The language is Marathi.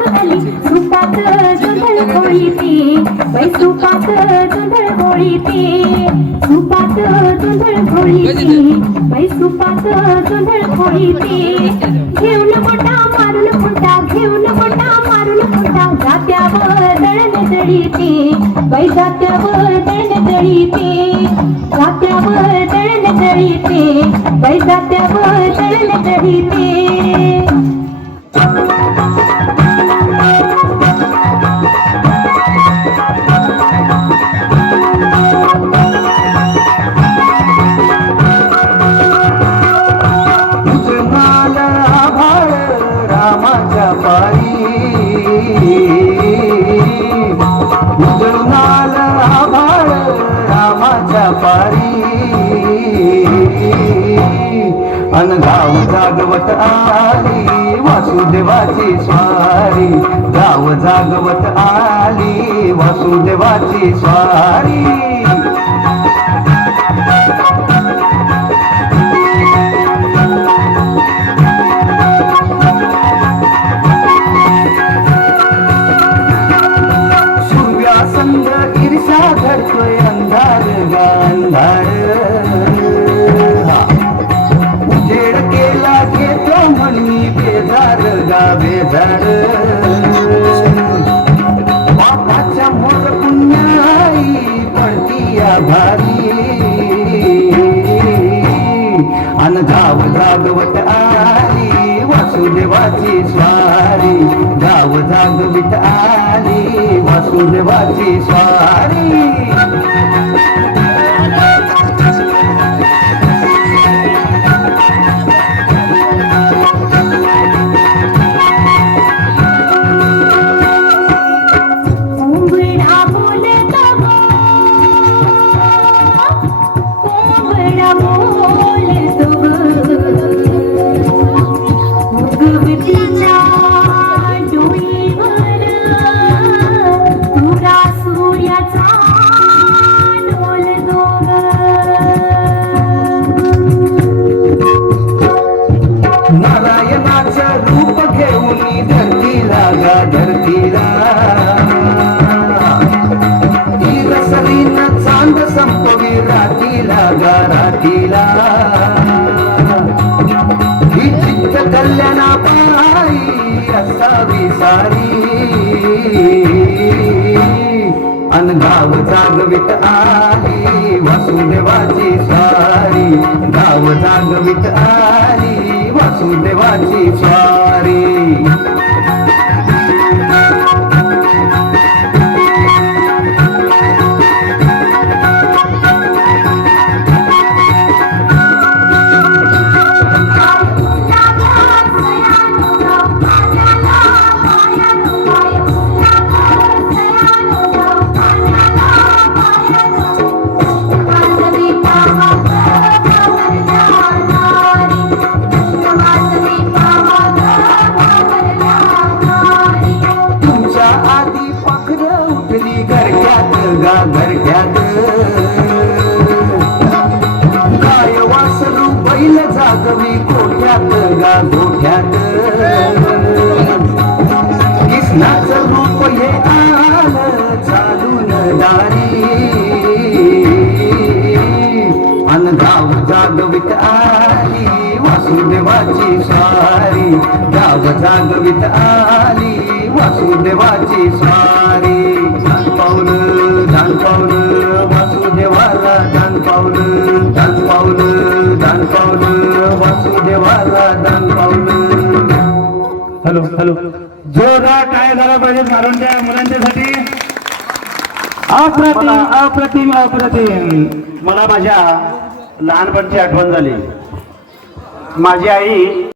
आली सुपात जुंधळ कोळीती बाई सुपात जुंधळ कोळीती सुपात जुंधळ कोळीती बाई सुपात जुंधळ कोळीती घेऊन मोठा मारून फुटा घेऊन मोठा मारून फुटा जात्यावर दळण दळीती बाई जात्यावर दळण दळीती जात्यावर दळण दळीते बाई जात्यावर माझ्या पारी. अनगाव जागवत आली वासुदेवाची स्वारी. गाव जागवत आली वासुदेवाची स्वारी. बापाच्या मोर पुण्याई पडती भारी. अन जागवत आली वासुदेवाची स्वारी. गाव जागवित आली वासुदेवाची स्वारी. अन गाव जागवित आली वासुदेवाची स्वारी. गाव जागवित आली वासुदेवाची स्वारी. स्वारी गाव जागवित आली वासुदेवाची स्वारी. धान पावलं धान पावलं वासुदेवाला धान पावलं धान पावलं धान पावलं वासुदेवाला धान पावलं. Hello hello. जोरदार काय झाला पाहिजे मारून त्या मुलांच्यासाठी? अप्रतिम अप्रतिम अप्रतिम. मला माझ्या लहानपणची आठवण झाली. माझी आई